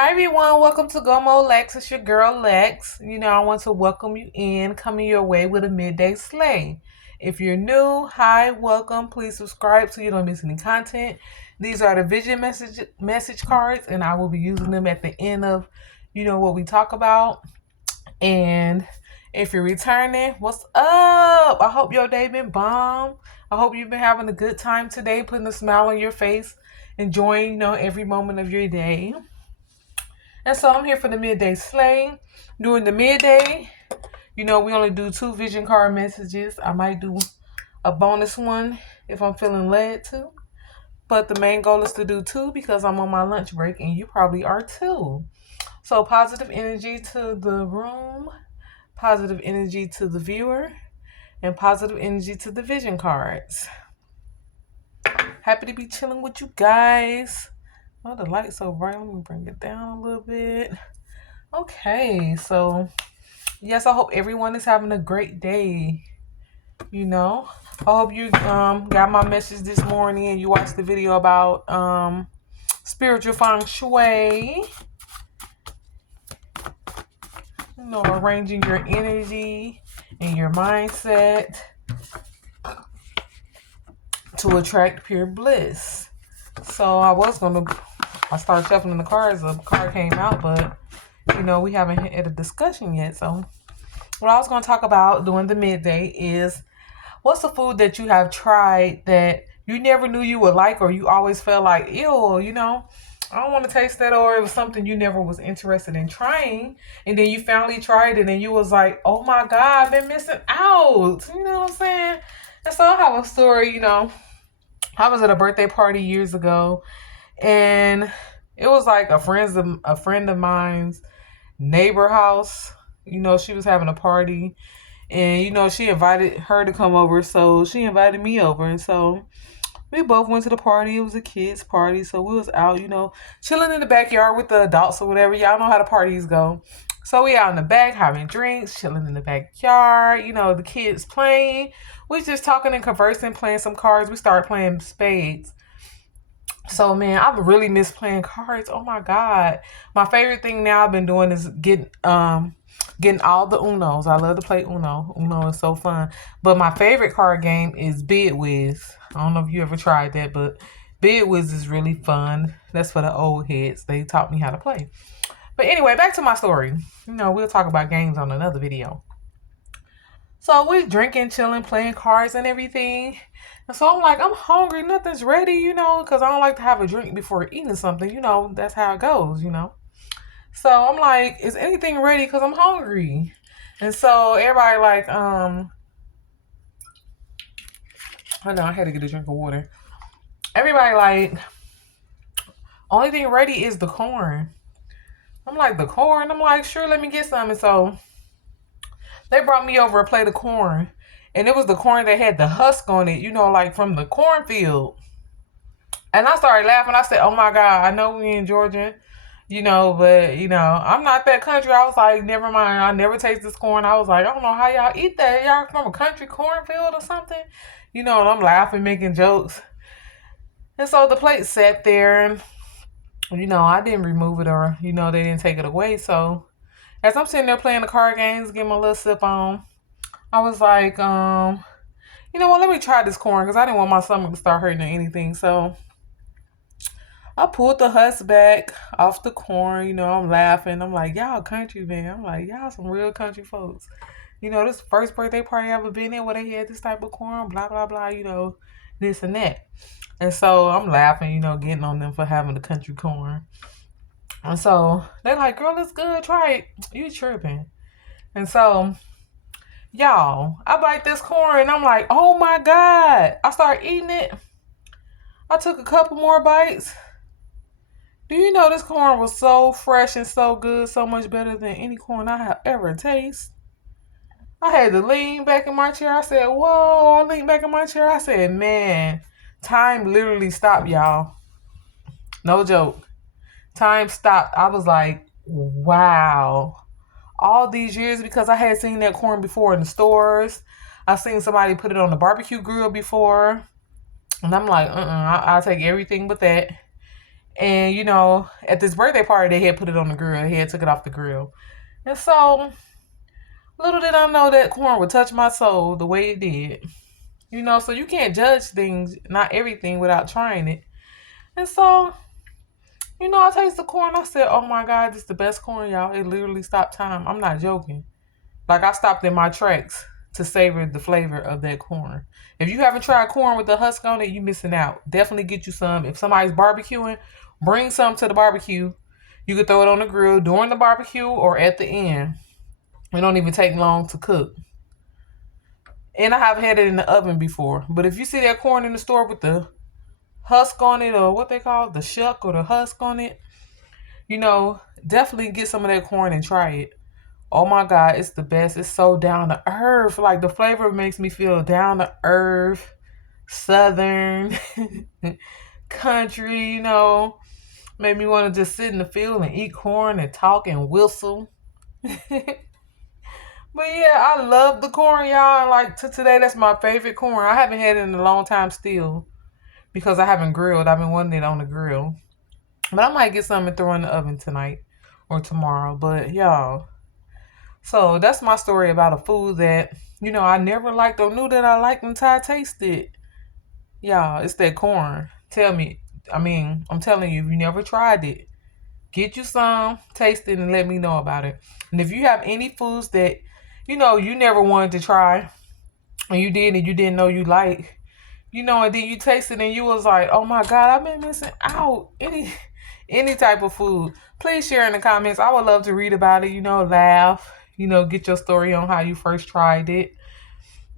Hi everyone, welcome to Gomo Lex. It's your girl Lex. I want to welcome you in, coming your way with a midday sleigh. If you're new, hi, welcome. Please subscribe so you don't miss any content. These are the vision message cards, and I will be using them at the end of, what we talk about. And if you're returning, what's up? I hope your day been bomb. I hope you've been having a good time today, putting a smile on your face, enjoying, every moment of your day. And so I'm here for the midday sleigh. During the midday, we only do 2 vision card messages. I might do a bonus one if I'm feeling led to. But the main goal is to do 2 because I'm on my lunch break and you probably are too. So positive energy to the room, positive energy to the viewer, and positive energy to the vision cards. Happy to be chilling with you guys. Oh, the light's so bright. Let me bring it down a little bit. Okay, so yes, I hope everyone is having a great day. I hope you got my message this morning and you watched the video about spiritual feng shui. Arranging your energy and your mindset to attract pure bliss. So I started shuffling the cards. The card came out, but we haven't had a discussion yet. So what I was going to talk about during the midday is what's the food that you have tried that you never knew you would like, or you always felt like, ew, I don't want to taste that, or it was something you never was interested in trying, and then you finally tried it and you was like, oh my God, I've been missing out. You know what I'm saying? And so I have a story, I was at a birthday party years ago, and it was like a friend of mine's neighbor house. She was having a party, and she invited her to come over, so she invited me over, and so we both went to the party. It was a kids' party, so we was out, chilling in the backyard with the adults or whatever. Y'all know how the parties go. So we out in the back having drinks, chilling in the backyard. The kids playing. We just talking and conversing, playing some cards. We started playing spades. So man, I've really missed playing cards. Oh my God. My favorite thing now I've been doing is getting all the Unos. I love to play Uno. Uno is so fun. But my favorite card game is Bid Whiz. I don't know if you ever tried that, but Bid Whiz is really fun. That's for the old heads. They taught me how to play. But anyway, back to my story. We'll talk about games on another video. So we're drinking, chilling, playing cards and everything. And so I'm like, I'm hungry. Nothing's ready, because I don't like to have a drink before eating something. That's how it goes. So I'm like, is anything ready? Because I'm hungry. And so everybody like, hold on, I had to get a drink of water. Everybody like, only thing ready is the corn. I'm like, the corn? I'm like, sure, let me get some. And so they brought me over a plate of corn. And it was the corn that had the husk on it, like from the cornfield. And I started laughing. I said, oh my God, I know we in Georgia, but, I'm not that country. I was like, never mind. I never taste this corn. I was like, I don't know how y'all eat that. Y'all from a country cornfield or something? And I'm laughing, making jokes. And so the plate sat there and, I didn't remove it, or, they didn't take it away. So as I'm sitting there playing the card games, getting my little sip on, I was like, let me try this corn because I didn't want my stomach to start hurting or anything. So I pulled the husk back off the corn. I'm laughing. I'm like, y'all country, man. I'm like, y'all some real country folks. This first birthday party I ever been in where they had this type of corn, blah, blah, blah, this and that. And so I'm laughing, getting on them for having the country corn. And so they're like, girl, it's good. Try it. You tripping. And so, y'all, I bite this corn and I'm like, oh my God. I start eating it. I took a couple more bites. Do you know this corn was so fresh and so good, so much better than any corn I have ever tasted? I had to lean back in my chair. I said, whoa. I leaned back in my chair. I said, man, time literally stopped, y'all. No joke. Time stopped. I was like, wow. All these years, because I had seen that corn before in the stores. I seen somebody put it on the barbecue grill before. And I'm like, I'll take everything but that. And, you know, at this birthday party, they had put it on the grill. They had took it off the grill. And so, little did I know that corn would touch my soul the way it did. You know, so you can't judge things, not everything, without trying it. And so, you know, I tasted the corn. I said, oh my God, this is the best corn, y'all. It literally stopped time. I'm not joking. Like, I stopped in my tracks to savor the flavor of that corn. If you haven't tried corn with the husk on it, you missing out. Definitely get you some. If somebody's barbecuing, bring some to the barbecue. You could throw it on the grill during the barbecue or at the end. It don't even take long to cook. And I have had it in the oven before. But if you see that corn in the store with the husk on it, or what they call it, the shuck or the husk on it, you know, definitely get some of that corn and try it. Oh my God, it's the best. It's so down to earth. Like, the flavor makes me feel down to earth, southern, country, you know. Made me want to just sit in the field and eat corn and talk and whistle. But yeah, I love the corn, y'all. And like, to today, that's my favorite corn. I haven't had it in a long time still because I haven't grilled. I've been wanting it on the grill. But I might get some and throw in the oven tonight or tomorrow. But y'all, so that's my story about a food that, you know, I never liked or knew that I liked until I tasted. Y'all, it's that corn. Tell me. I mean, I'm telling you, if you never tried it, get you some, taste it, and let me know about it. And if you have any foods that, you know, you never wanted to try, and you did and you didn't know you like, you know, and then you tasted and you was like, oh my God, I've been missing out. Any type of food, please share in the comments. I would love to read about it, you know, laugh, you know, get your story on how you first tried it.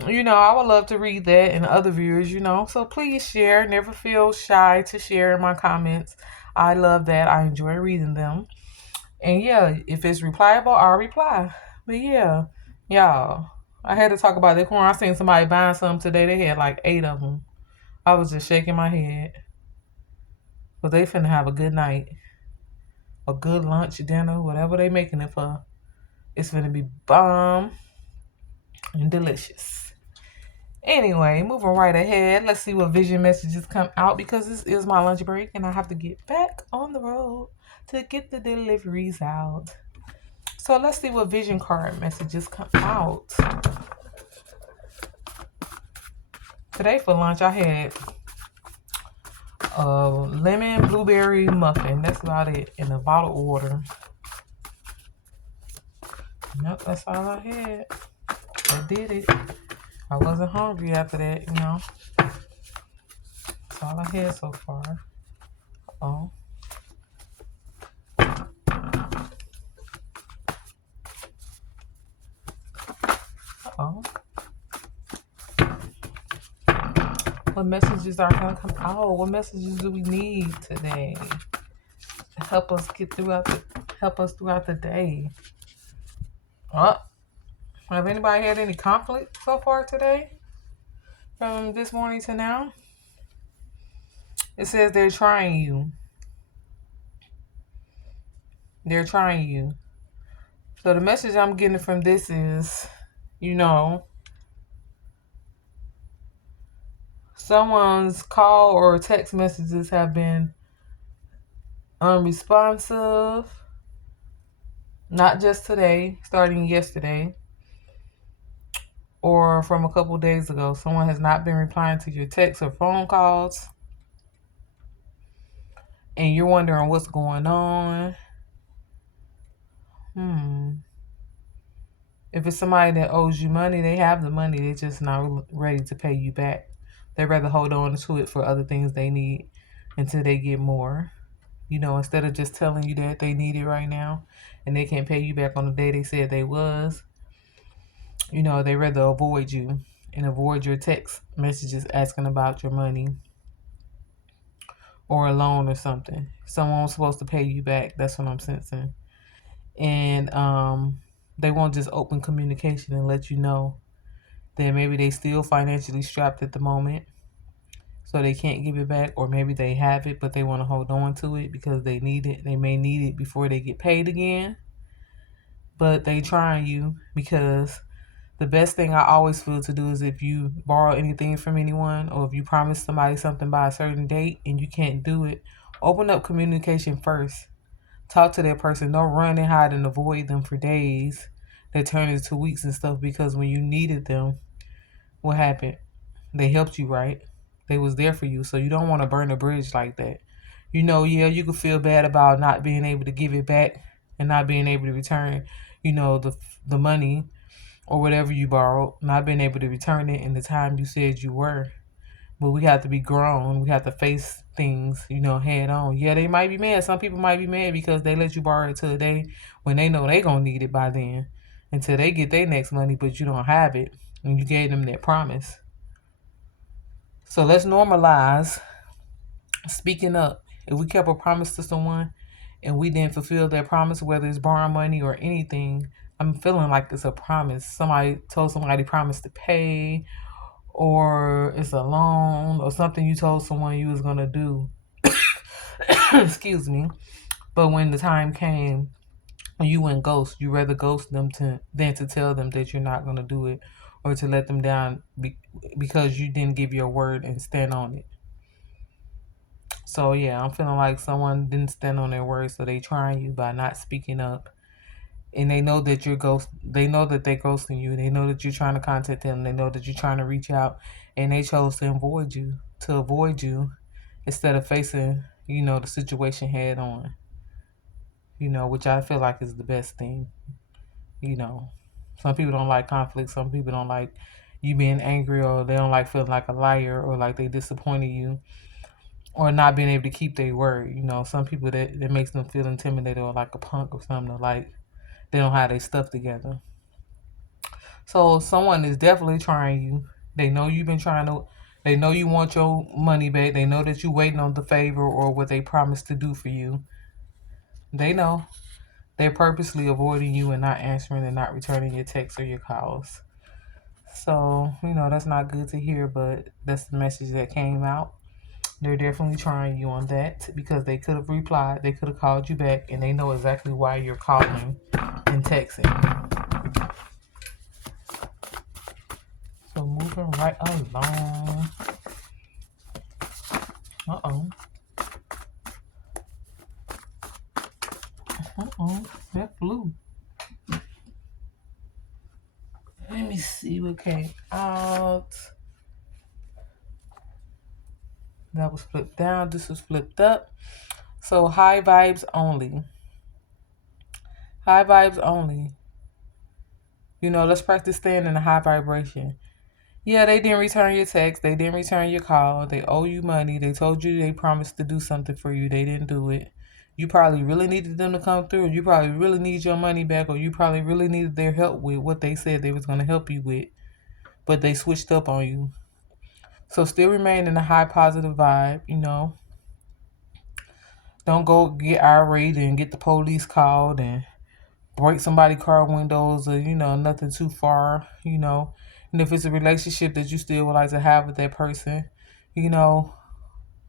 You know, I would love to read that and other viewers, you know. So please share. Never feel shy to share in my comments. I love that. I enjoy reading them. And yeah, if it's replyable, I'll reply. But yeah, y'all, I had to talk about that corn. I seen somebody buying some today. They had like 8 of them. I was just shaking my head. But they finna have a good night. A good lunch, dinner, whatever they making it for. It's finna be bomb and delicious. Anyway, moving right ahead. Let's see what vision messages come out because this is my lunch break and I have to get back on the road to get the deliveries out. So let's see what vision card messages come out. Today for lunch I had a lemon blueberry muffin. That's about it. In a bottle of water. Yep, that's all I had. I did it. I wasn't hungry after that, you know. That's all I had so far. Oh. Oh. What messages are gonna come out? What messages do we need today? Help us throughout the day. Oh. Have anybody had any conflict so far today? From this morning to now? It says they're trying you. They're trying you. So the message I'm getting from this is, you know, someone's call or text messages have been unresponsive. Not just today, starting yesterday, or from a couple days ago. Someone has not been replying to your texts or phone calls. And you're wondering what's going on. If it's somebody that owes you money, they have the money. They're just not ready to pay you back. They'd rather hold on to it for other things they need until they get more. You know, instead of just telling you that they need it right now and they can't pay you back on the day they said they was. You know, they rather avoid you and avoid your text messages asking about your money or a loan or something. Someone was supposed to pay you back. That's what I'm sensing. And they won't just open communication and let you know that maybe they still financially strapped at the moment, so they can't give it back, or maybe they have it but they want to hold on to it because they need it. They may need it before they get paid again, but they trying you because the best thing I always feel to do is if you borrow anything from anyone or if you promise somebody something by a certain date and you can't do it, Open up communication first. Talk to that person. Don't run and hide and avoid them for days. That turn into weeks and stuff because when you needed them, what happened? They helped you, right? They was there for you. So you don't want to burn a bridge like that. Yeah, you could feel bad about not being able to give it back and not being able to return, the money or whatever you borrowed, not being able to return it in the time you said you were. But we have to be grown. We have to face things, head on. Yeah, they might be mad. Some people might be mad because they let you borrow it till a day when they know they gonna need it by then, until they get their next money, but you don't have it, and you gave them that promise. So let's normalize speaking up. If we kept a promise to someone and we didn't fulfill that promise, whether it's borrowing money or anything, I'm feeling like it's a promise. Somebody told somebody promise to pay, or it's a loan, or something you told someone you was gonna do. Excuse me. But when the time came, you went ghost. You rather ghost them than to tell them that you're not gonna do it, or to let them down because you didn't give your word and stand on it. So yeah, I'm feeling like someone didn't stand on their word, so they trying you by not speaking up. And they know that you're ghost. They know that they're ghosting you. They know that you're trying to contact them. They know that you're trying to reach out, and they chose to avoid you, instead of facing, the situation head on. Which I feel like is the best thing. You know, some people don't like conflict. Some people don't like you being angry, or they don't like feeling like a liar, or like they disappointed you, or not being able to keep their word. Some people that makes them feel intimidated or like a punk or something, or like they don't have their stuff together. So someone is definitely trying you. They know you've been trying to. They know you want your money back. They know that you're waiting on the favor or what they promised to do for you. They know. They're purposely avoiding you and not answering and not returning your texts or your calls. So, that's not good to hear, but that's the message that came out. They're definitely trying you on that because they could have replied, they could have called you back, and they know exactly why you're calling and texting. So, moving right along. Uh-oh. Uh-oh. That flew. Let me see what came out. That was flipped down. This was flipped up. So high vibes only. High vibes only. Let's practice staying in a high vibration. Yeah, they didn't return your text. They didn't return your call. They owe you money. They told you they promised to do something for you. They didn't do it. You probably really needed them to come through. You probably really need your money back, or you probably really needed their help with what they said they was going to help you with. But they switched up on you. So still remain in a high positive vibe. Don't go get irate and get the police called and break somebody's car windows, or nothing too far. And if it's a relationship that you still would like to have with that person, you know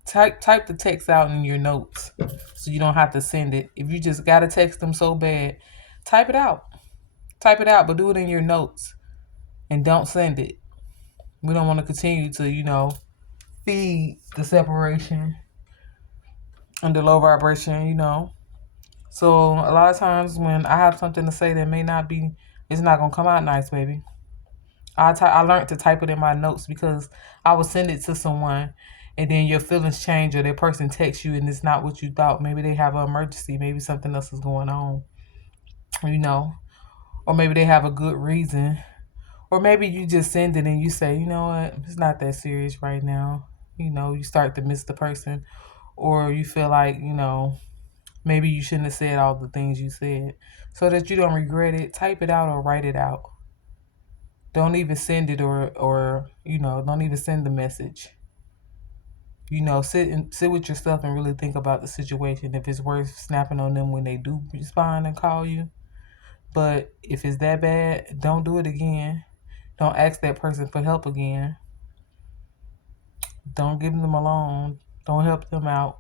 type the text out in your notes so you don't have to send it. If you just gotta text them so bad, type it out. But do it in your notes and don't send it. We don't want to continue to feed the separation and the low vibration. So a lot of times when I have something to say that may not be, it's not gonna come out nice, baby. I learned to type it in my notes because I would send it to someone, and then your feelings change, or that person texts you and it's not what you thought. Maybe they have an emergency. Maybe something else is going on. You know, or maybe they have a good reason, or maybe you just send it and you say, you know what, it's not that serious right now. You start to miss the person, or you feel like maybe you shouldn't have said all the things you said, so that you don't regret it. Type it out or write it out. Don't even send it, or don't even send the message. Sit with yourself and really think about the situation. If it's worth snapping on them when they do respond and call you. But if it's that bad, don't do it again. Don't ask that person for help again. Don't give them a loan. Don't help them out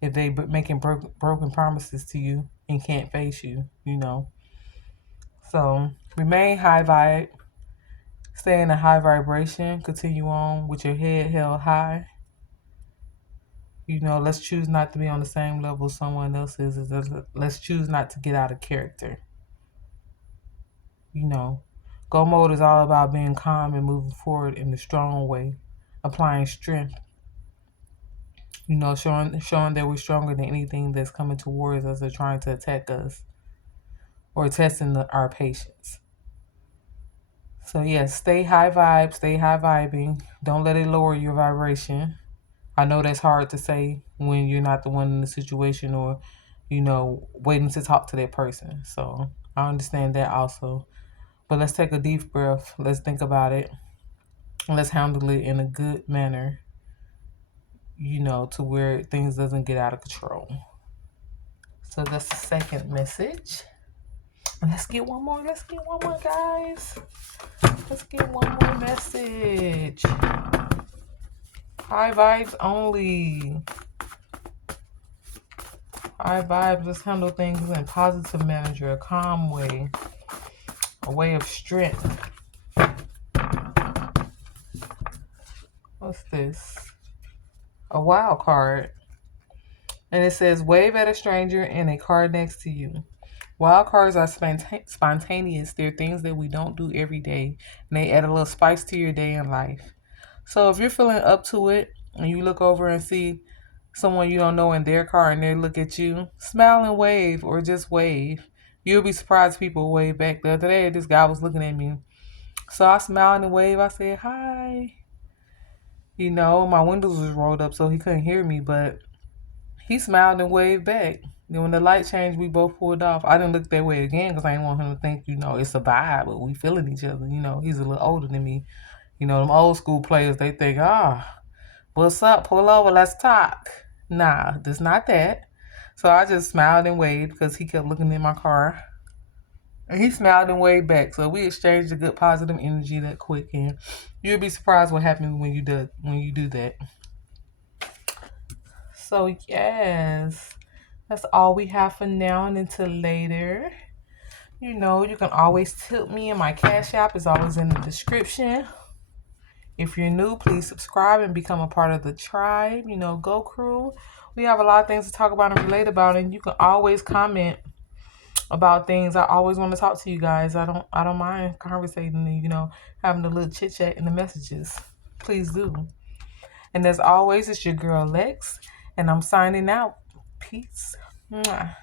if they making broken promises to you and. Face you. So remain high vibe. Stay in a high vibration. Continue on with your head held high. Let's choose not to be on the same level someone else is. Let's choose not to get out of character. Go mode is all about being calm and moving forward in a strong way, applying strength. Showing that we're stronger than anything that's coming towards us or trying to attack us or testing our patience. So yes, stay high vibe, stay high vibing. Don't let it lower your vibration. I know that's hard to say when you're not the one in the situation or, waiting to talk to that person. So I understand that also. But let's take a deep breath. Let's think about it. Let's handle it in a good manner, to where things doesn't get out of control. So that's the second message. Let's get one more. Let's get one more, guys. Let's get one more message. High vibes only. High vibes. Let's handle things in a positive manner, a calm way, a way of strength. What's this? A wild card. And it says, wave at a stranger and a card next to you. Wild cards are spontaneous. They're things that we don't do every day. And they add a little spice to your day in life. So if you're feeling up to it and you look over and see someone you don't know in their car and they look at you, smile and wave or just wave. You'll be surprised people wave back. The other day, this guy was looking at me. So I smiled and waved. I said, hi. My windows was rolled up so he couldn't hear me, but he smiled and waved back. Then when the light changed, we both pulled off. I didn't look that way again because I didn't want him to think, it's a vibe, but we feeling each other. He's a little older than me. Them old school players, they think, what's up? Pull over, let's talk. Nah, that's not that. So I just smiled and waved because he kept looking in my car. And he smiled and waved back. So we exchanged a good positive energy that quick. And you'll be surprised what happens when you do that. So yes, that's all we have for now and until later. You can always tip me, and my Cash App is always in the description. If you're new, please subscribe and become a part of the tribe. Go crew. We have a lot of things to talk about and relate about, and you can always comment about things. I always want to talk to you guys. I don't mind conversating and, having a little chit chat in the messages. Please do. And as always, it's your girl Lex, and I'm signing out. Peace. Mwah.